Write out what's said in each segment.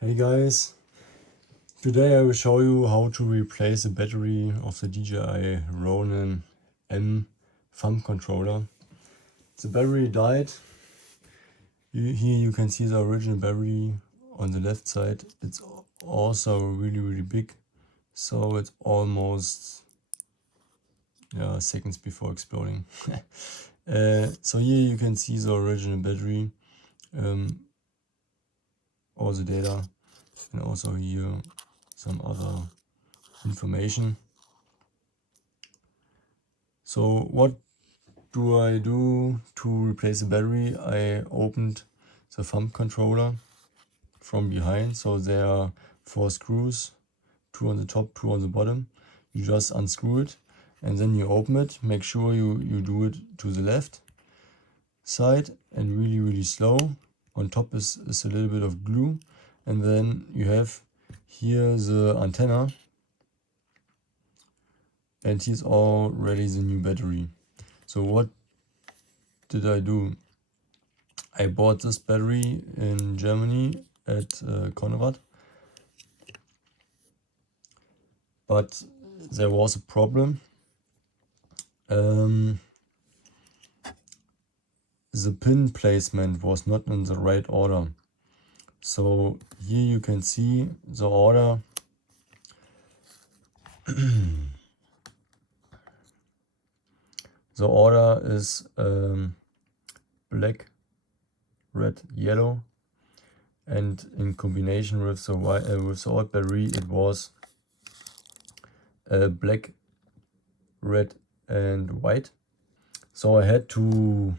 Hey guys, today I will show you how to replace the battery of the DJI Ronin M thumb controller. The battery died. Here you can see the original battery on the left side. It's also really big, so it's almost seconds before exploding. So here you can see the original battery, all the data, and also here some other information. So what do I do to replace the battery? I opened the thumb controller from behind, so there are 4 screws, 2 on the top, 2 on the bottom. You just unscrew it and then you open it. Make sure you do it to the left side and really slow. On top is a little bit of glue, and then you have here the antenna, and here's already the new battery. So what did I do? I bought this battery in Germany at Conrad, but there was a problem. The pin placement was not in the right order. So here you can see the order. The order is black, red, yellow, and in combination with the old battery it was black, red, and white. So I had to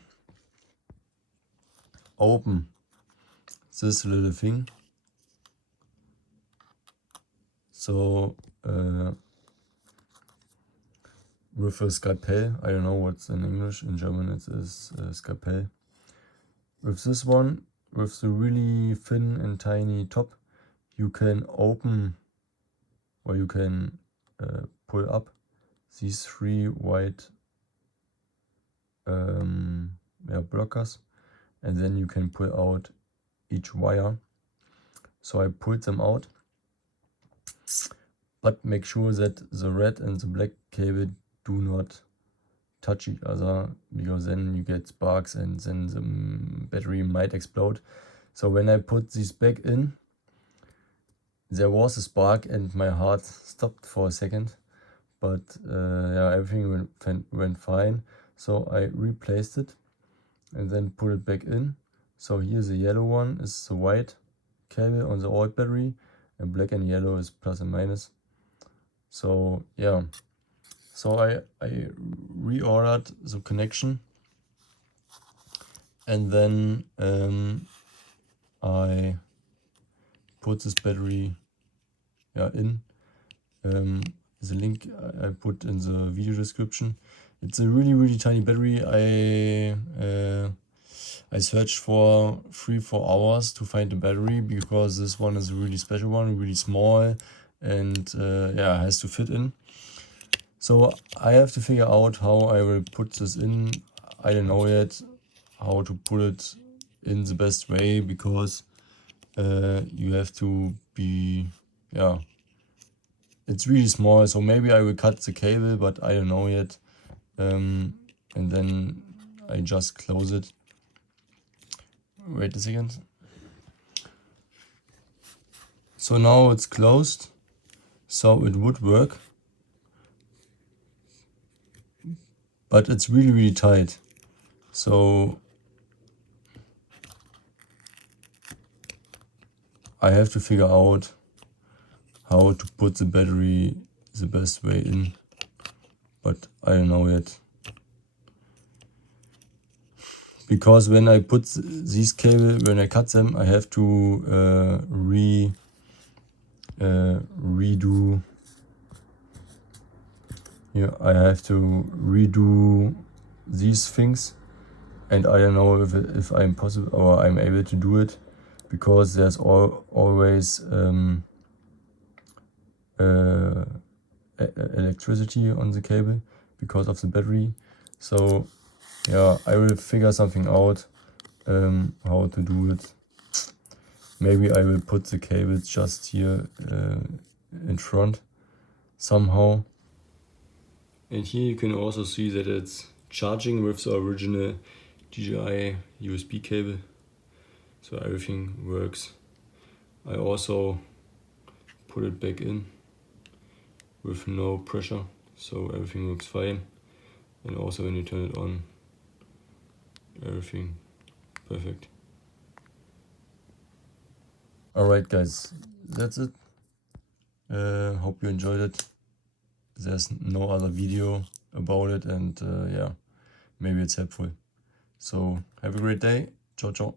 open this little thing. So with a scalpel, I don't know what's in English, in German it is scalpel. With this one, with the really thin and tiny top, you can open, or you can pull up these 3 white blockers, and then you can pull out each wire. So I pulled them out, but make sure that the red and the black cable do not touch each other, because then you get sparks and then the battery might explode. So when I put this back in, there was a spark and my heart stopped for a second, but everything went fine. So I replaced it and then put it back in. So here the yellow one is the white cable on the old battery, and black and yellow is plus and minus. So yeah, so I reordered the connection, and then I put this battery in. The link I put in the video description. It's a really tiny battery. I searched for 3-4 hours to find the battery, because this one is a really special one, really small, and has to fit in. So I have to figure out how I will put this in. I don't know yet how to put it in the best way, because you have to be, it's really small, so maybe I will cut the cable, but I don't know yet. And then I just close it. Wait a second. So now it's closed, so it would work, but it's really tight. So I have to figure out how to put the battery the best way in, but I don't know yet. Because when I put these cables, when I cut them, I have to redo. I have to redo these things, and I don't know if I'm possible or I'm able to do it, because there's always electricity on the cable because of the battery. So I will figure something out how to do it. Maybe I will put the cables just here in front somehow. And here you can also see that it's charging with the original DJI USB cable, so everything works. I also put it back in with no pressure, so everything works fine. And also when you turn it on, everything perfect. Alright guys, that's it. Hope you enjoyed it. There's no other video about it, and yeah, maybe it's helpful. So have a great day. Ciao, ciao.